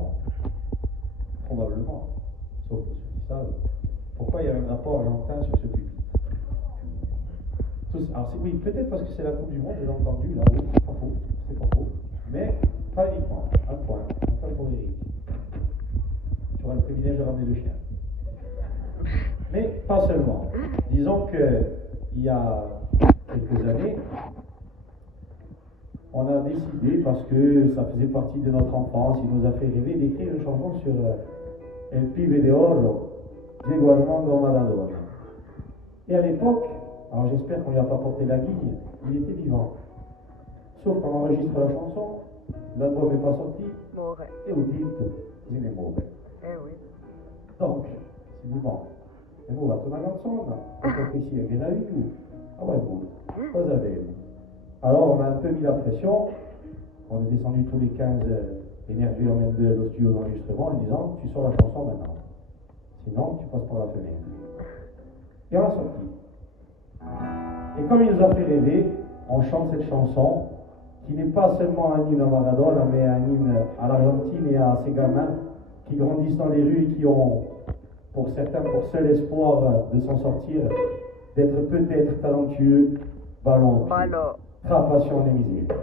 Non. Probablement. Sauf pour ceux qui savent. Pourquoi il y a un drapeau argentin sur ce pupitre? Alors oui, peut-être parce que c'est la Coupe du Monde, j'ai entendu, là, oui, c'est pas faux. Mais pas uniquement. Un point pour Eric. Tu auras le privilège de ramener le chien. Mais pas seulement. Disons qu'il y a quelques années, on a décidé, parce que ça faisait partie de notre enfance, il nous a fait rêver d'écrire une chanson sur El Pibe de Oro, Diego Armando Maradona. Et à l'époque, alors j'espère qu'on ne lui a pas porté la guigne, il était vivant. Sauf qu'on enregistre la chanson, l'album n'est pas sorti, et au titre, il est mauvais. Eh oui. Donc, si dit bon, e voi fate una canzone, perché sia che la viu, ah ouais, vous, cosa avevo? Alors on a un peu mis la pression, on est descendu tous les 15 énervés en même de studio d'enregistrement en lui disant tu sors la chanson maintenant, sinon tu passes par la fenêtre. Et on l'a sorti. Et comme il nous a fait rêver, on chante cette chanson qui n'est pas seulement un hymne à Maradona, mais un hymne à l'Argentine et à ces gamins qui grandissent dans les rues et qui ont, pour certains, pour seul espoir de s'en sortir, d'être peut-être talentueux, ballon, trapassione miseria.